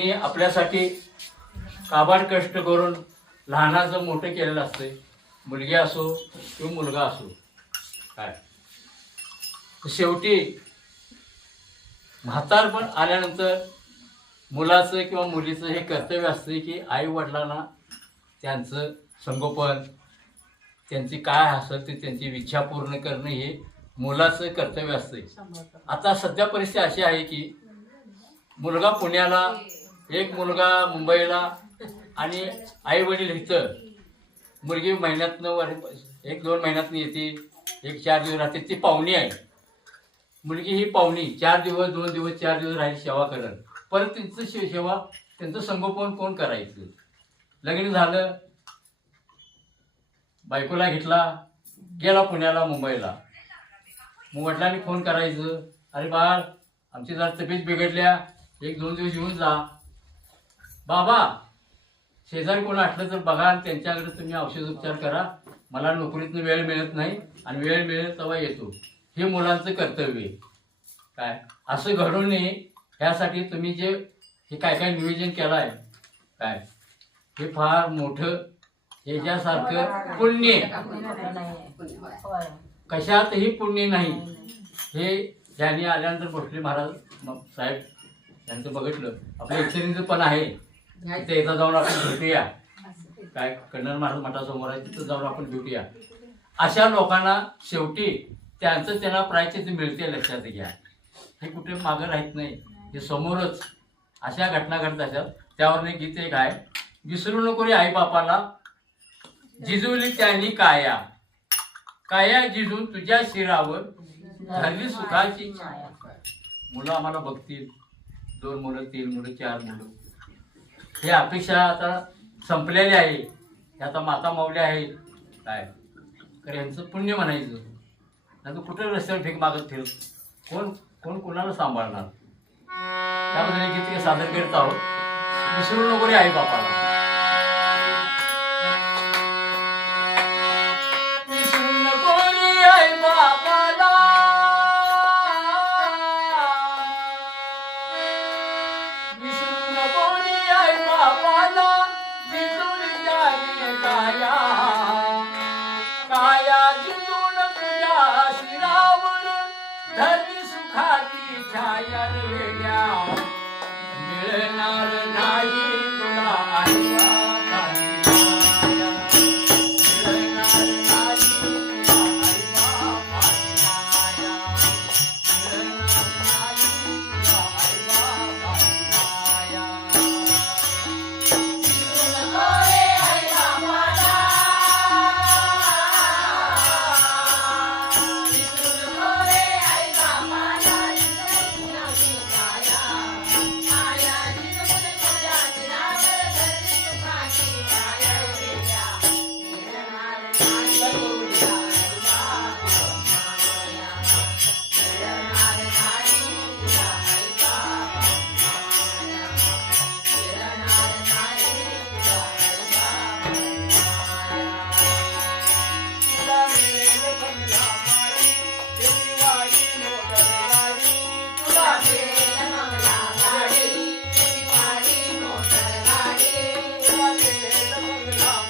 मी आपल्यासाठी काबाड कष्ट करून लहानाचं मोठं केलेलं असतंय. मुलगी असो किंवा मुलगा असो. काय? शेवटी म्हातारपण आल्यानंतर मुलाचं किंवा मुलीचं हे कर्तव्य असतं की आई वडिलांना त्यांचं संगोपन त्यांची काय असेल ते त्यांची इच्छा पूर्ण करणं हे मुलाचं कर्तव्य असते आता सध्या परिस्थिती अशी आहे की मुलगा पुण्याला एक मुलगा मुंबईला आणि आई वडील इथं. मुलगी महिन्यातनं वर एक दोन महिन्यातनं येते एक चार दिवस राहते. ती पाहुणी आहे. मुलगी ही पाहुणी चार दिवस दोन दिवस चार दिवस राहील सेवा करत. परत त्यांचं शे सेवा त्यांचं संगोपन कोण करायचं? लग्न झालं. बायकोला घेतला. गेला पुण्याला मुंबईला. मग वडिलांनी फोन करायचं. अरे बाळ आमची जरा तब्येत बिघडल्या. एक दोन दिवस येऊन जा. बाबा शेजारी कोण असलं तर बघा आणि त्यांच्याकडे तुम्ही औषधोपचार करा. मला नोकरीतनं वेळ मिळत नाही आणि वेळ मिळेल तेव्हा येतो. हे मुलांचं कर्तव्य आहे. काय? असं घडू नये. ह्यासाठी तुम्ही जे हे काय काय नियोजन केलं आहे काय? हे फार मोठं ह्याच्यासारखं पुण्य आहे. कशातही पुण्य नाही. हे ज्यांनी आल्यानंतर भोसले महाराज साहेब यांचं बघितलं. आपल्या इच्छेचं पण आहे. तिथे एकदा जाऊन आपण भेटूया. काय कन्नड महाराज मठासमोर आहे तिथं जाऊन आपण भेटूया. अशा लोकांना शेवटी त्यांचं त्यांना प्रायचित मिळते लक्षात घ्या. हे कुठे मागं राहत नाही. हे समोरच अशा घटना घडत असतात. त्यावर एक गीत एक आहे विसरू नको रे आई बापाला जिजवली त्यांनी काया. काया जिजून तुझ्या शिरावर झाली सुखाची मुलं आम्हाला बघतील. दोन मुलं तीन मुलं चार मुलं. हे अपेक्षा आता संपलेली आहे. हे आता माता माऊली आहे काय? तर यांचं पुण्य म्हणायचं. नाही तर कुठं रस्त्यावर फेक मागत ठेव कोण कोण कोणाला सांभाळणार? त्याबद्दल एक गीत सादर करत आहोत. विसरून वगैरे आहे बापाला. ભગવાન